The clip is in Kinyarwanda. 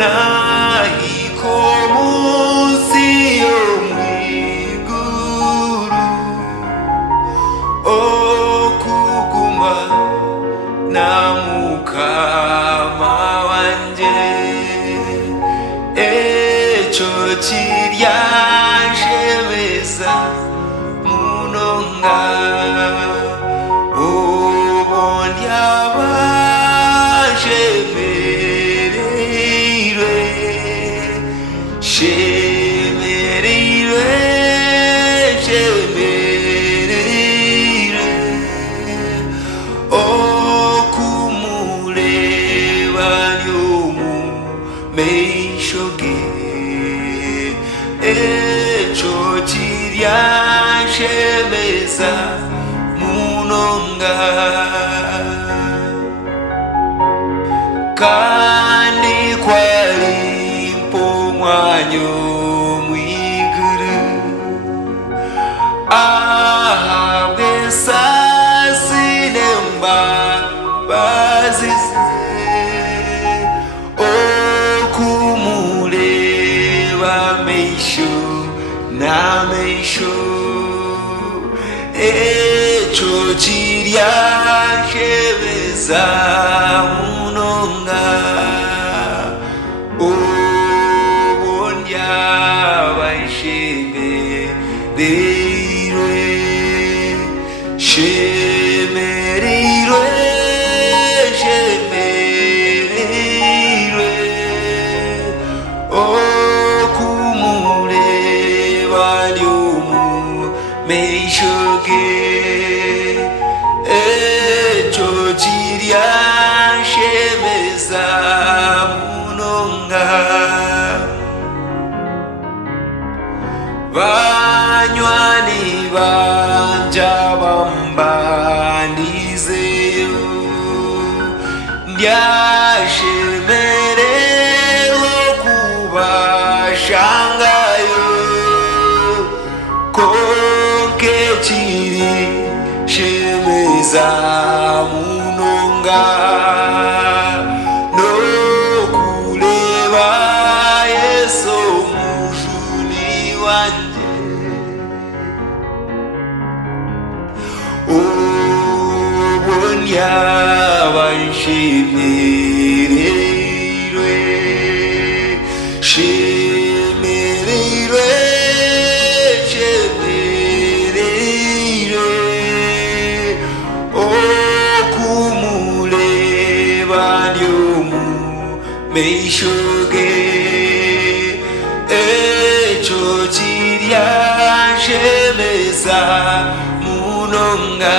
nahiko munsi yo mwiguru okuguma na mukama wanje echo chiryanshemeza munonga Shemeza munonga kandi kwalimpo mwanyo mwiguru ahabwe sasinemba bazise okumuleba meisho na meisho echo chiryanshemeza munonga obondya baishemereirwe shemereirwe shemereirwe okumuleba lyomu meishoge echo chiryanshemeza munonga banywani banja bambanizeyo ndyashemererwa kubashangayo konke chiri shemeza munonga nokuleba yeso mujuni wanje obonya banshemereirwe shemereirwe meishoge echo chiryanshemeza munonga